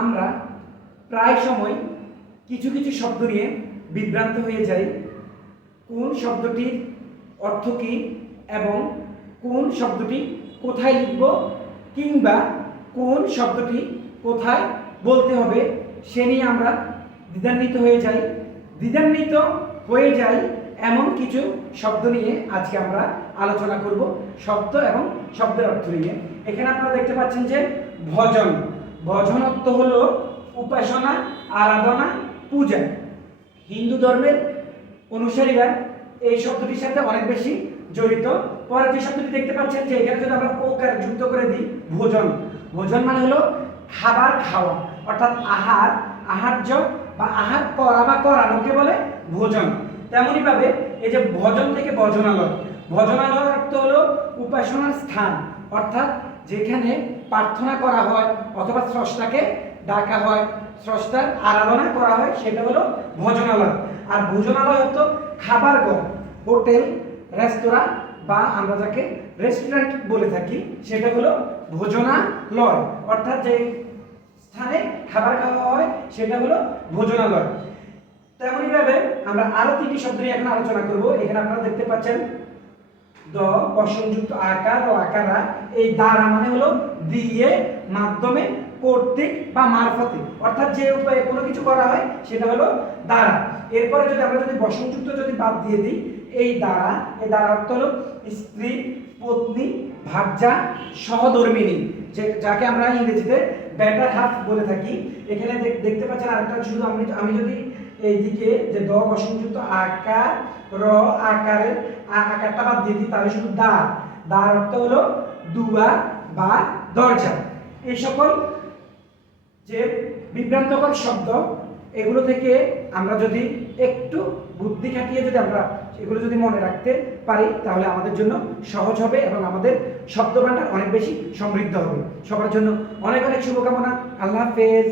আমরা প্রায় সময় কিছু কিছু শব্দ নিয়ে বিভ্রান্ত হয়ে যাই। কোন শব্দটির অর্থ কী এবং কোন শব্দটি কোথায় লিখব কিংবা কোন শব্দটি কোথায় বলতে হবে সে নিয়ে আমরা দ্বিধান্বিত হয়ে যাই। দ্বিধান্বিত হয়ে যাই এমন কিছু শব্দ নিয়ে আজকে আমরা আলোচনা করব, শব্দ এবং শব্দের অর্থ নিয়ে। এখানে আপনারা দেখতে পাচ্ছেন যে ভজন। ভজন অর্থ হলো উপাসনা, আরাধনা, পূজা। হিন্দু ধর্মের অনুসারীরা এই শব্দটির সাথে অনেক বেশি জড়িত। পরে যে শব্দটি দেখতে পাচ্ছেন যে এখানে যদি আমরা ওকার যুক্ত করে দিই, ভোজন। ভোজন মানে হলো খাবার খাওয়া, অর্থাৎ আহার, আহার্য বা আহার করা বা করানোকে বলে ভোজন। তেমনই ভাবে এই যে ভজন থেকে ভজনালয়, ভজনালয় অর্থ হলো উপাসনার স্থান, অর্থাৎ যেখানে প্রার্থনা করা হয় অথবা স্রষ্টাকে ডাকা হয়, স্রষ্টার আরাধনা করা হয়, সেটা হলো ভজনালয়। আর ভোজনালয় হতো খাবার ঘর, হোটেল, রেস্তোরাঁ বা আমরা যাকে রেস্টুরেন্ট বলে থাকি, সেটা হলো ভোজনালয়। অর্থাৎ যে স্থানে খাবার খাওয়া হয় সেটা হলো ভোজনালয়। তেমনই ভাবে আমরা আরো তিনটি শব্দ নিয়ে এখন আলোচনা করব। এখানে আপনারা দেখতে পাচ্ছেন দ, বসনযুক্ত আকার ও আকারা। এই দ্বারা মানে হলো দিয়ে, মাধ্যমে, কর্তৃক বা মারফতে, অর্থাৎ যে উপায়ে কোনো কিছু করা হয় সেটা হলো দ্বারা। এরপরে যদি আমরা বসনযুক্ত বাদ দিয়ে দিই, এই দ্বারা, এই দ্বারা অর্থ হলো স্ত্রী, পত্নী, ভার্যা, সহধর্মিণী, যাকে আমরা ইংরেজিতে বেটার হাফ বলে থাকি। এখানে দেখতে পাচ্ছেন আরেকটা, শুধু আমি যদি এইদিকে যে দ বসনযুক্ত আকার র আকারের আকারটা বাদ দিয়ে দিই, তাহলে শুধু দ্বার। দ্বার অর্থ হলো দুয়ার বা দরজা। এই সকল যে বিভ্রান্তকর শব্দ, এগুলো থেকে আমরা যদি একটু বুদ্ধি খাটিয়ে আমরা এগুলো মনে রাখতে পারি, তাহলে আমাদের জন্য সহজ হবে এবং আমাদের শব্দভাণ্ডার অনেক বেশি সমৃদ্ধ হবে। সবার জন্য অনেক অনেক শুভকামনা। আল্লাহ হাফেজ।